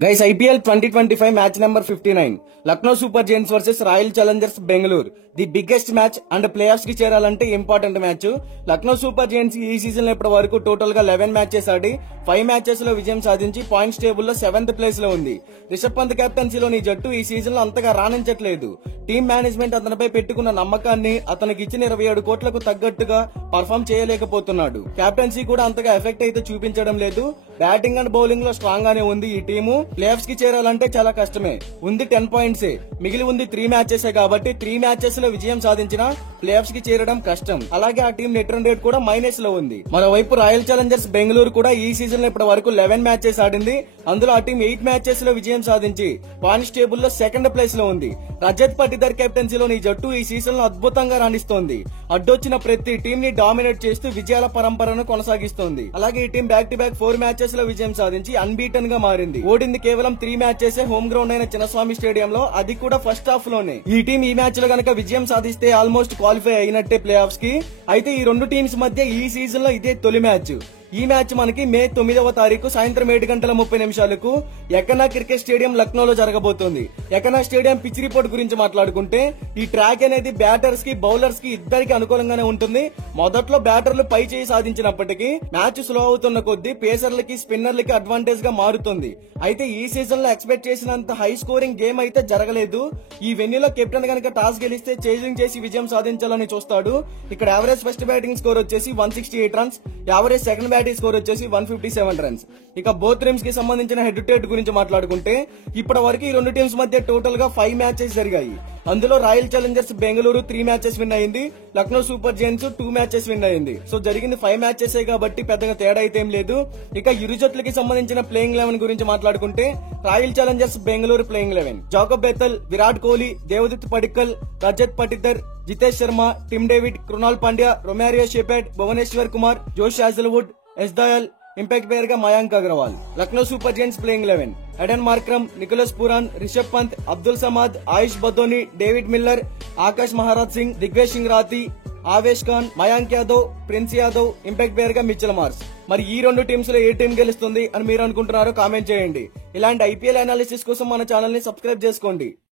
Guys, IPL 2025 match number 59. Lucknow Super Giants versus Royal Challengers Bengaluru. The biggest match and playoffs కి చేరాలంటే important match. Lucknow Super Giants ఈ season లో ఇప్పటి వరకు total గా 11 matches ఆడి 5 matches లో విజయం సాధించి పాయింట్స్ టేబుల్ లో 7th ప్లేస్ లో ఉంది. రిషబ్ పంత్ కెప్టెన్సీలోని జట్టు ఈ సీజన్ లో అంతగా రాణించట్లేదు. టీమ్ మేనేజ్మెంట్ అతనిపై పెట్టుకున్న నమ్మకాన్ని అతనికి ఇచ్చిన 27 కోట్లకు తగ్గట్టుగా పర్ఫామ్ చేయలేకపోతున్నాడు. కెప్టెన్సీ కూడా అంతగా ఎఫెక్ట్ అయితే చూపించడం లేదు. బ్యాటింగ్ అండ్ బౌలింగ్ లో స్ట్రాంగ్ గానే ఉంది ఈ టీము. ప్లేఆఫ్స్ కి చేరాలంటే చాలా కష్టమే. ఉంది 10 పాయింట్సే, మిగిలి ఉంది 3 మ్యాచెస్ కాబట్టి 3 మ్యాచెస్ లో విజయం సాధించినా ప్లేఆఫ్స్ కి చేరడం కష్టం. అలాగే ఆ టీం నెట్ రన్ రేట్ కూడా మైనస్ లో ఉంది. మరోవైపు రాయల్ ఛాలెంజర్స్ బెంగళూరు కూడా ఈ సీజన్ లో ఇప్పటి వరకు 11 మ్యాచెస్ ఆడింది. అందులో ఆ టీం 8 మ్యాచెస్ లో విజయం సాధించి పాయింట్స్ టేబుల్ లో 2nd ప్లేస్ లో ఉంది. రజత్ పటిదర్ కెప్టెన్సీలోని జట్టు ఈ సీజన్ లో అద్భుతంగా రాణిస్తోంది. అడ్డొచ్చిన ప్రతి టీం ని డామినేట్ చేస్తూ విజయాల పరంపరను కొనసాగిస్తోంది. అలాగే ఈ team back to back 4 matches లో విజయం సాధించి అన్బీటన్ గా మారింది. ఓడింది కేవలం 3 మ్యాచెస్ హోమ్ గ్రౌండ్ అయిన చిన్నస్వామి స్టేడియంలో, అది కూడా ఫస్ట్ హాఫ్ లోనే. ఈ టీం ఈ మ్యాచ్ లో గనక విజయం సాధిస్తే ఆల్మోస్ట్ క్వాలిఫై అయినట్టే ప్లే ఆఫ్స్ కి. అయితే ఈ రెండు టీమ్స్ మధ్య ఈ సీజన్ లో ఇదే తొలి మ్యాచ్. ఈ మ్యాచ్ మనకి మే 9వ తారీఖు సాయంత్రం 7:30 ఎకనా క్రికెట్ స్టేడియం లక్నోలో జరగబోతోంది. ఎకనా స్టేడియం పిచ్ రిపోర్ట్ గురించి మాట్లాడుకుంటే ఈ ట్రాక్ అనేది బ్యాటర్స్ కి బౌలర్స్ కి ఇద్దరికి అనుకూలంగానే ఉంటుంది. మొదట్లో బ్యాటర్లు పై చేయి సాధించినప్పటికీ మ్యాచ్ స్లో అవుతున్న కొద్దీ పేసర్లకి స్పిన్నర్లకి అడ్వాంటేజ్ గా మారుతుంది. అయితే ఈ సీజన్ లో ఎక్స్పెక్ట్ చేసినంత హై స్కోరింగ్ గేమ్ అయితే జరగలేదు. ఈ వెన్యూలో కెప్టెన్ గనక టాస్ గెలిస్తే చేజింగ్ చేసి విజయం సాధించాలని చూస్తాడు. ఇక్కడ యావరేజ్ ఫస్ట్ బ్యాటింగ్ స్కోర్ వచ్చేసి 168 runs, average second batting score వచ్చేసి 157 రన్స్. ఇక బోత్ టీమ్స్ కి సంబంధించిన హెడ్ టు హెడ్ గురించి మాట్లాడుకుంటే ఇప్పటి వరకు ఈ రెండు టీమ్స్ మధ్య టోటల్ గా 5 మ్యాచెస్ జరిగాయి. అందులో Royal Challengers Bengaluru 3 matches win అయింది. Lucknow Super Giants 2 matches win అయింది. సో జరిగింది 5 మ్యాచెస్ కాబట్టి పెద్దగా తేడా అయితే ఏం లేదు. ఇక ఇరు జట్లకి సంబంధించిన ప్లేయింగ్ 11 గురించి మాట్లాడుకుంటే Royal Challengers Bengaluru playing 11: Jacob Bethell, Virat Kohli, Devdutt Padikkal, Rajat Patidar, Jitesh Sharma, Tim David, Krunal Pandya, Romario Shepherd, Bhuvneshwar Kumar, Josh Hazlewood, S Dayal, impact player గా Mayank Agarwal. Lucknow Super Giants playing 11: Aiden Markram, Nicholas Pooran, Rishabh Pant, Abdul Samad, Ayush Badoni, David Miller, Akash Maharaj Singh, Digvesh Singh Rathi, Avesh Khan, Mayank Yadav, Prince Yadav, impact player గా మిచెల్ మార్ష్. మరి ఈ రెండు టీమ్స్ లో ఏ టీం గెలుస్తుంది అని మీరు అనుకుంటున్నారో కామెంట్ చేయండి. ఇలాంటి ఐపీఎల్ అనాలిసిస్ కోసం మన ఛానల్ ని సబ్స్క్రైబ్ చేసుకోండి.